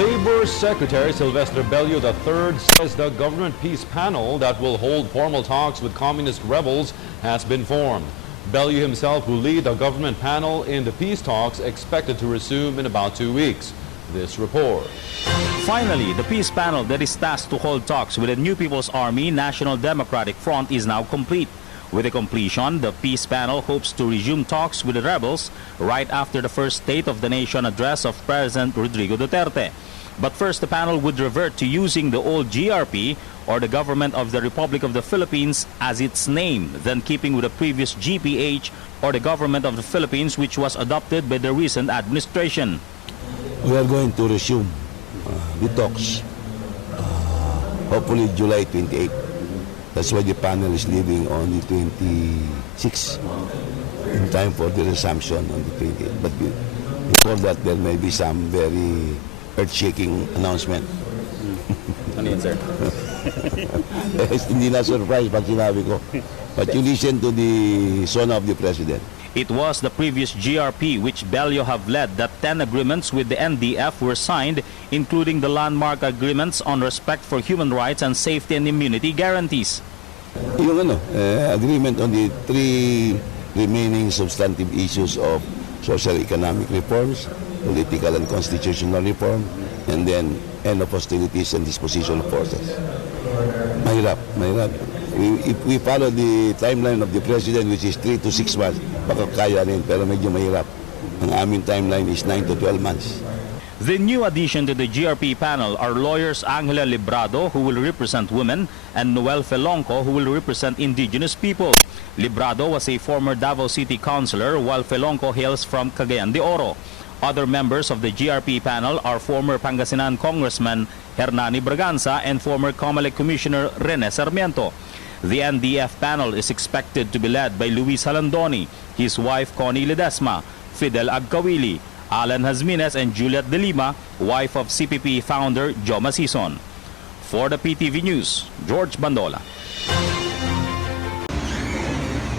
Labor Secretary Sylvester Bello III says the government peace panel that will hold formal talks with communist rebels has been formed. Bello himself will lead the government panel in the peace talks expected to resume in about 2 weeks. This report. Finally, the peace panel that is tasked to hold talks with the New People's Army National Democratic Front is now complete. With the completion, the peace panel hopes to resume talks with the rebels right after the first State of the Nation address of President Rodrigo Duterte. But first, the panel would revert to using the old GRP, or the Government of the Republic of the Philippines, as its name, than keeping with the previous GPH, or the Government of the Philippines, which was adopted by the recent administration. We are going to resume the talks, hopefully July 28. That's why the panel is leaving on the 26th, in time for the resumption on the 28th. But before that, there may be some very earth-shaking announcement. Ano yun, sir? Hindi na surprise pag sinabi ko. But you listen to the son of the president. It was the previous GRP which Bello have led that 10 agreements with the NDF were signed, including the landmark agreements on respect for human rights and safety and immunity guarantees. Yung agreement on the 3 remaining substantive issues of social economic reforms, political and constitutional reform, and then end of hostilities and disposition of forces. Mahirap. If we follow the timeline of the president, which is 3 to 6 months, baka kaya rin, pero medyo mahirap. Ang aming timeline is 9 to 12 months. The new addition to the GRP panel are lawyers Angela Librado, who will represent women, and Noel Felonco, who will represent indigenous people. Librado was a former Davao City councilor, while Felonco hails from Cagayan de Oro. Other members of the GRP panel are former Pangasinan Congressman Hernani Braganza and former COMELEC Commissioner Rene Sarmiento. The NDF panel is expected to be led by Luis Halandoni, his wife Connie Ledesma, Fidel Agkawili, Alan Hazmines, and Juliet De Lima, wife of CPP founder Joe Masison. For the PTV News, George Bandola.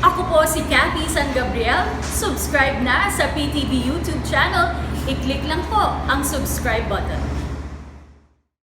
Ako po si Cathy San Gabriel. Subscribe na sa PTV YouTube channel. I-click lang po ang subscribe button.